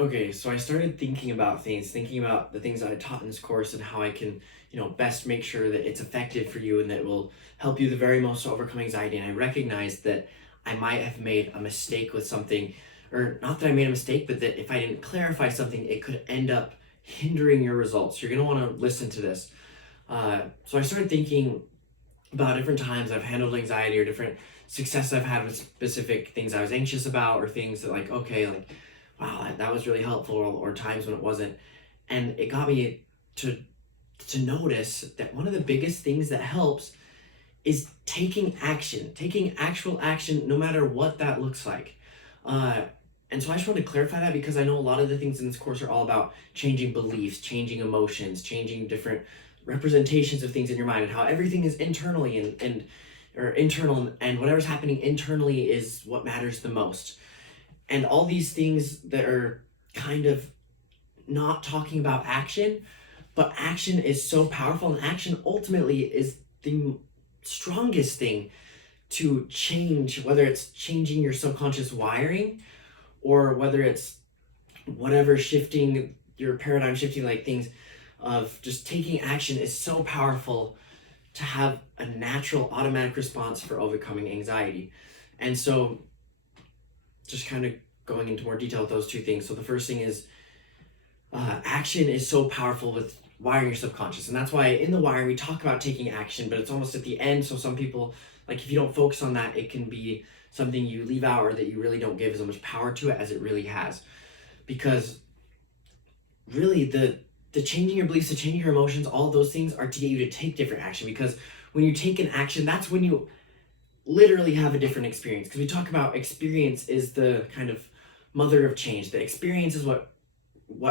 Okay, so I started thinking about the things that I taught in this course and how I can, best make sure that it's effective for you and that it will help you the very most to overcome anxiety. And I recognized that I might have made a mistake with something, or not that I made a mistake, but that if I didn't clarify something, it could end up hindering your results. You're going to want to listen to this. So I started thinking about different times I've handled anxiety or different success I've had with specific things I was anxious about or things that like, okay, like, wow, that was really helpful or times when it wasn't. And it got me to to notice that one of the biggest things that helps is taking actual action, no matter what that looks like. Uh, and so I just wanted to clarify that because I know a lot of the things in this course are all about changing beliefs, changing emotions, changing different representations of things in your mind, and how everything is internally and or internal, and whatever's happening internally is what matters the most. And all these things that are kind of not talking about action, but action is so powerful, and action ultimately is the strongest thing to change, whether it's changing your subconscious wiring or whether it's whatever shifting your paradigm shifting, like things of just taking action is so powerful to have a natural automatic response for overcoming anxiety. And so just kind of going into more detail with those two things. So the first thing is action is so powerful with wiring your subconscious, and that's why in the wiring we talk about taking action, but it's almost at the end. So some people, like, if you don't focus on that, it can be something you leave out or that you really don't give as much power to it as it really has, because really the changing your beliefs, the changing your emotions, all of those things are to get you to take different action. Because when you take an action, that's when you literally have a different experience. Because we talk about experience is the kind of mother of change. The experience is what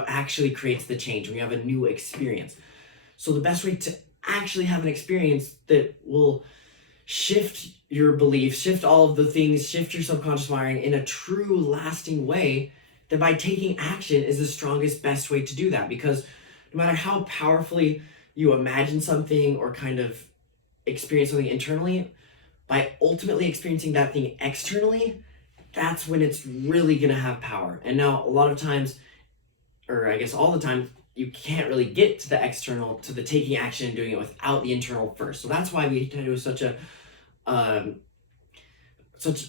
actually creates the change when you have a new experience. So the best way to actually have an experience that will shift your beliefs, shift all of the things, shift your subconscious wiring in a true lasting way, that by taking action is the strongest, best way to do that. Because no matter how powerfully you imagine something or kind of experience something internally, by ultimately experiencing that thing externally, that's when it's really going to have power. And now a lot of times, or I guess all the time, you can't really get to the external, to the taking action and doing it without the internal first. So that's why we tend to do um,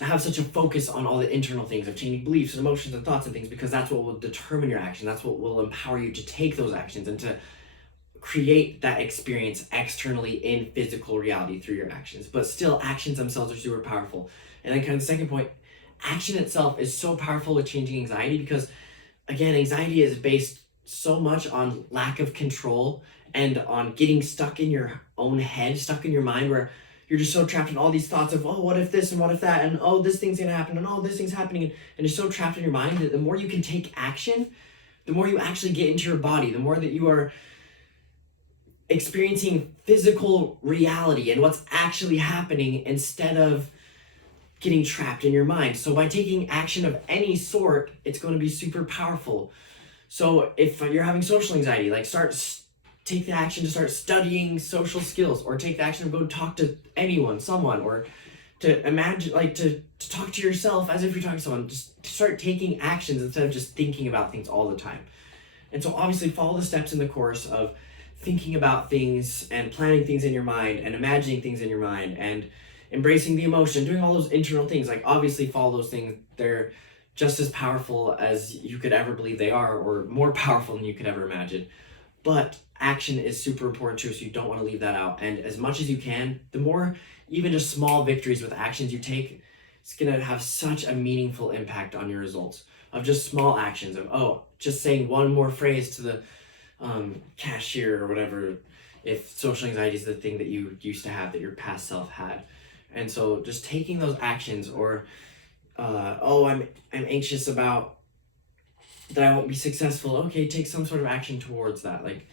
have such a focus on all the internal things of changing beliefs and emotions and thoughts and things, because that's what will determine your action. That's what will empower you to take those actions and to create that experience externally in physical reality through your actions. But still, actions themselves are super powerful. And then kind of the second point, action itself is so powerful with changing anxiety, because again, anxiety is based so much on lack of control and on getting stuck in your own head, stuck in your mind, where you're just so trapped in all these thoughts of, oh, what if this and what if that, and oh, this thing's gonna happen, and oh, this thing's happening, and you're so trapped in your mind that the more you can take action, the more you actually get into your body, the more that you are experiencing physical reality and what's actually happening instead of getting trapped in your mind. So by taking action of any sort, it's going to be super powerful. So if you're having social anxiety, like take the action to start studying social skills, or take the action to go talk to anyone, someone, or to imagine, like to talk to yourself as if you're talking to someone. Just start taking actions instead of just thinking about things all the time. And so obviously follow the steps in the course of thinking about things and planning things in your mind and imagining things in your mind and embracing the emotion, doing all those internal things. Like, obviously follow those things. They're just as powerful as you could ever believe they are, or more powerful than you could ever imagine. But action is super important too, so you don't want to leave that out. And as much as you can, the more, even just small victories with actions you take, it's going to have such a meaningful impact on your results of just small actions of, oh, just saying one more phrase to the cashier or whatever, if social anxiety is the thing that you used to have that your past self had. And so just taking those actions, or oh, I'm anxious about that I won't be successful. Okay, take some sort of action towards that. Like,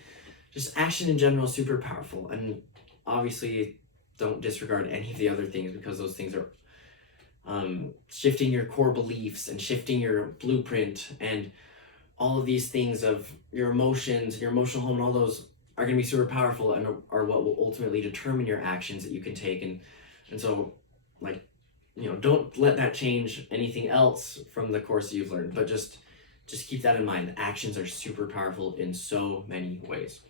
just action in general is super powerful. And obviously don't disregard any of the other things, because those things are shifting your core beliefs and shifting your blueprint, and all of these things of your emotions, your emotional home, and all those are going to be super powerful and are what will ultimately determine your actions that you can take. And so, like, don't let that change anything else from the course you've learned, but just just keep that in mind. Actions are super powerful in so many ways.